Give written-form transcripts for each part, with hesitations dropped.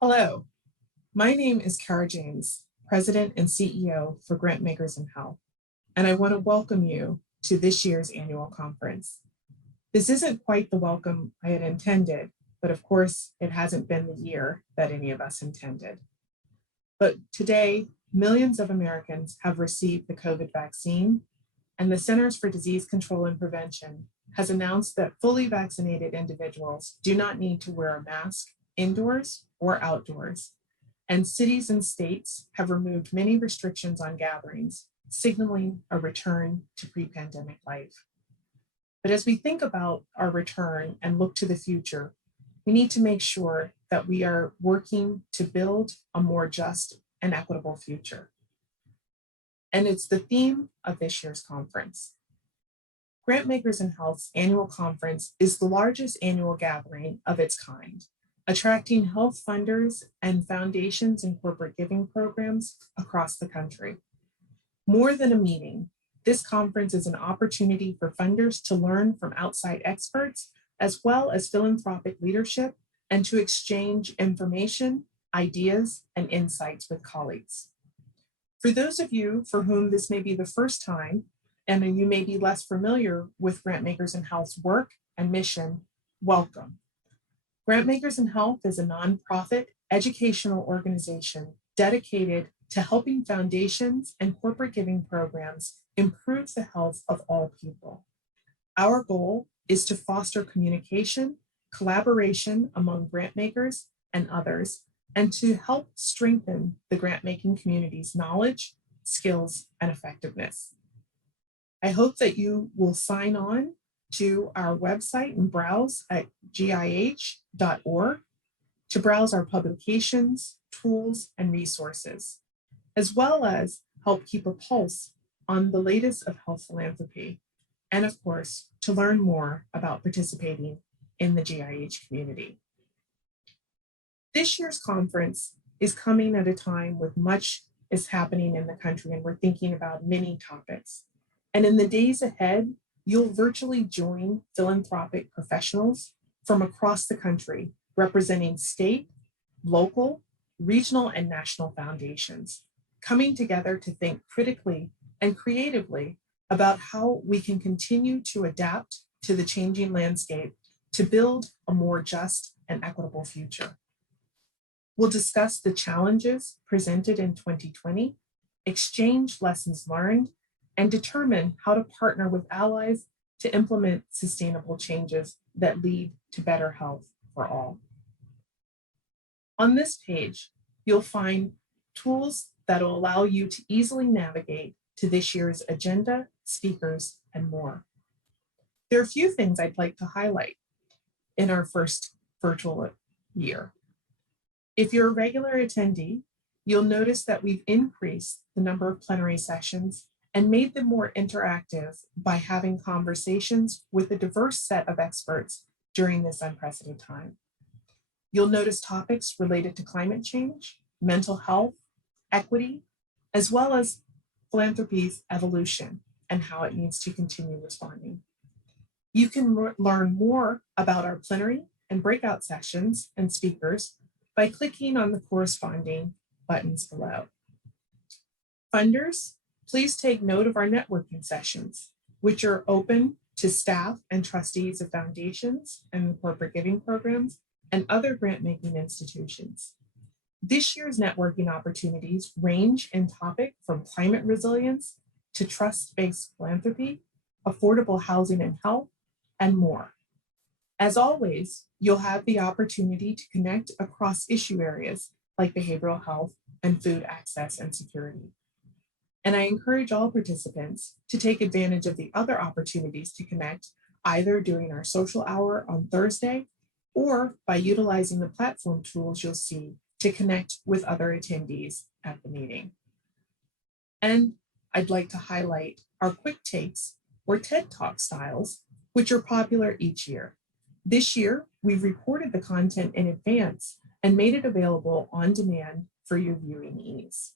Hello, my name is Cara James, President and CEO for Grantmakers in Health, and I want to welcome you to this year's annual conference. This isn't quite the welcome I had intended, but of course, it hasn't been the year that any of us intended. But today, millions of Americans have received the COVID vaccine, and the Centers for Disease Control and Prevention has announced that fully vaccinated individuals do not need to wear a mask indoors or outdoors. And cities and states have removed many restrictions on gatherings, signaling a return to pre-pandemic life. But as we think about our return and look to the future, we need to make sure that we are working to build a more just and equitable future. And it's the theme of this year's conference. Grantmakers in Health's annual conference is the largest annual gathering of its kind, attracting health funders and foundations and corporate giving programs across the country. More than a meeting, this conference is an opportunity for funders to learn from outside experts, as well as philanthropic leadership, and to exchange information, ideas, and insights with colleagues. For those of you for whom this may be the first time, and you may be less familiar with Grantmakers in Health's work and mission, welcome. Grantmakers in Health is a nonprofit educational organization dedicated to helping foundations and corporate giving programs improve the health of all people. Our goal is to foster communication, collaboration among grantmakers and others, and to help strengthen the grant-making community's knowledge, skills, and effectiveness. I hope that you will sign on to our website and browse at gih.org to browse our publications, tools, and resources, as well as help keep a pulse on the latest of health philanthropy, and of course, to learn more about participating in the GIH community. This year's conference is coming at a time with much is happening in the country, and we're thinking about many topics. And in the days ahead, you'll virtually join philanthropic professionals from across the country, representing state, local, regional, and national foundations, coming together to think critically and creatively about how we can continue to adapt to the changing landscape to build a more just and equitable future. We'll discuss the challenges presented in 2020, exchange lessons learned, and determine how to partner with allies to implement sustainable changes that lead to better health for all. On this page, you'll find tools that will allow you to easily navigate to this year's agenda, speakers, and more. There are a few things I'd like to highlight in our first virtual year. If you're a regular attendee, you'll notice that we've increased the number of plenary sessions and made them more interactive by having conversations with a diverse set of experts during this unprecedented time. You'll notice topics related to climate change, mental health, equity, as well as philanthropy's evolution and how it needs to continue responding. You can learn more about our plenary and breakout sessions and speakers by clicking on the corresponding buttons below. Funders, please take note of our networking sessions, which are open to staff and trustees of foundations and corporate giving programs and other grant-making institutions. This year's networking opportunities range in topic from climate resilience to trust-based philanthropy, affordable housing and health, and more. As always, you'll have the opportunity to connect across issue areas like behavioral health and food access and security. And I encourage all participants to take advantage of the other opportunities to connect either during our social hour on Thursday or by utilizing the platform tools you'll see to connect with other attendees at the meeting. And I'd like to highlight our quick takes or TED Talk styles, which are popular each year. This year, we've recorded the content in advance and made it available on demand for your viewing ease.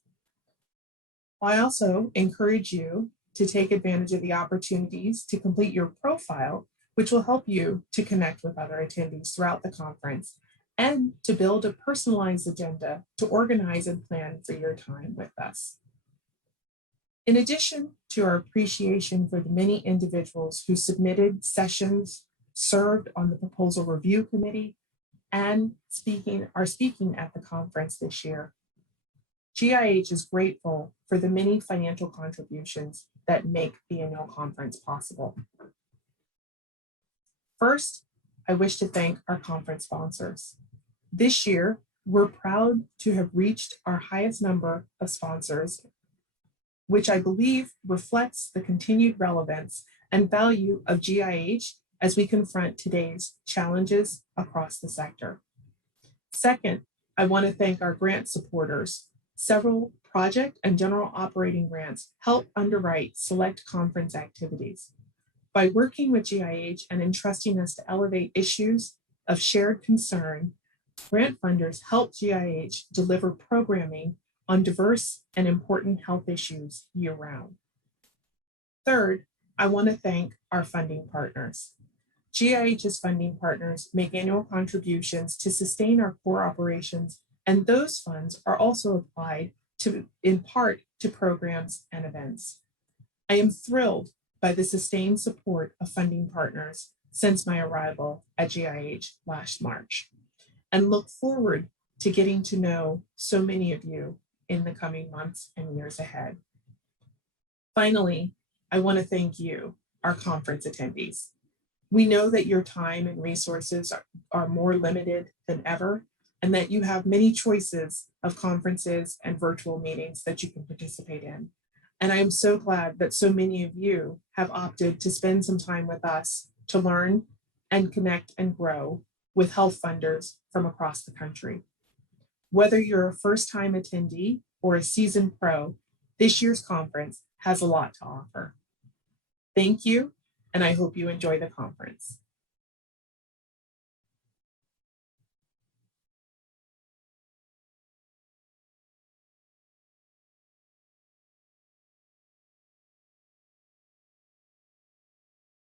I also encourage you to take advantage of the opportunities to complete your profile, which will help you to connect with other attendees throughout the conference and to build a personalized agenda to organize and plan for your time with us. In addition to our appreciation for the many individuals who submitted sessions, served on the proposal review committee, and are speaking at the conference this year, GIH is grateful for the many financial contributions that make the annual conference possible. First, I wish to thank our conference sponsors. This year, we're proud to have reached our highest number of sponsors, which I believe reflects the continued relevance and value of GIH as we confront today's challenges across the sector. Second, I want to thank our grant supporters. Several project and general operating grants help underwrite select conference activities. By working with GIH and entrusting us to elevate issues of shared concern, grant funders help GIH deliver programming on diverse and important health issues year-round. Third, I want to thank our funding partners. GIH's funding partners make annual contributions to sustain our core operations, and those funds are also applied in part to programs and events. I am thrilled by the sustained support of funding partners since my arrival at GIH last March, and look forward to getting to know so many of you in the coming months and years ahead. Finally, I want to thank you, our conference attendees. We know that your time and resources are more limited than ever, and that you have many choices of conferences and virtual meetings that you can participate in. And I am so glad that so many of you have opted to spend some time with us to learn and connect and grow with health funders from across the country. Whether you're a first-time attendee or a seasoned pro, this year's conference has a lot to offer. Thank you, and I hope you enjoy the conference.